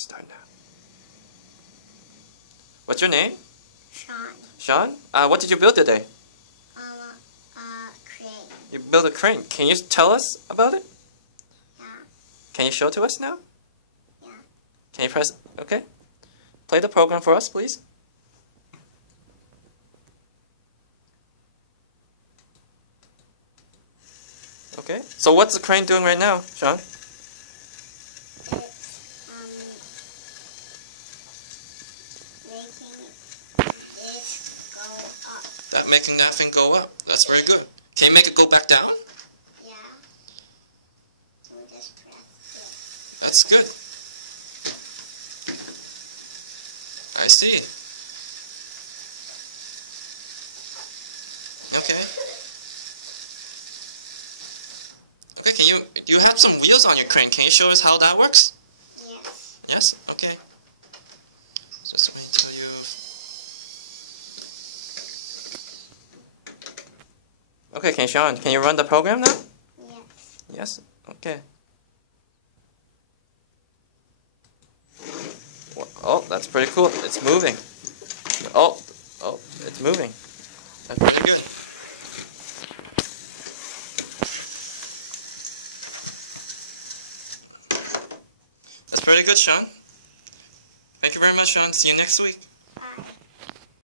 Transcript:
Start now. What's your name? Sean. Sean? What did you build today? Crane. You built a crane. Can you tell us about it? Yeah. Can you show it to us now? Yeah. Can you press? Okay. Play the program for us, please. Okay. So what's the crane doing right now, Sean? Making that thing go up. That's very good. Can you make it go back down? Yeah. So we just press it. That's good. I see. Okay. Okay, you have some wheels on your crane. Can you show us how that works? Yes. Yes? Okay. Just wait until you... Okay, Sean, can you run the program now? Yes. Yes? Okay. Oh, that's pretty cool. It's moving. Oh, it's moving. That's pretty good. That's pretty good, Sean. Thank you very much, Sean. See you next week.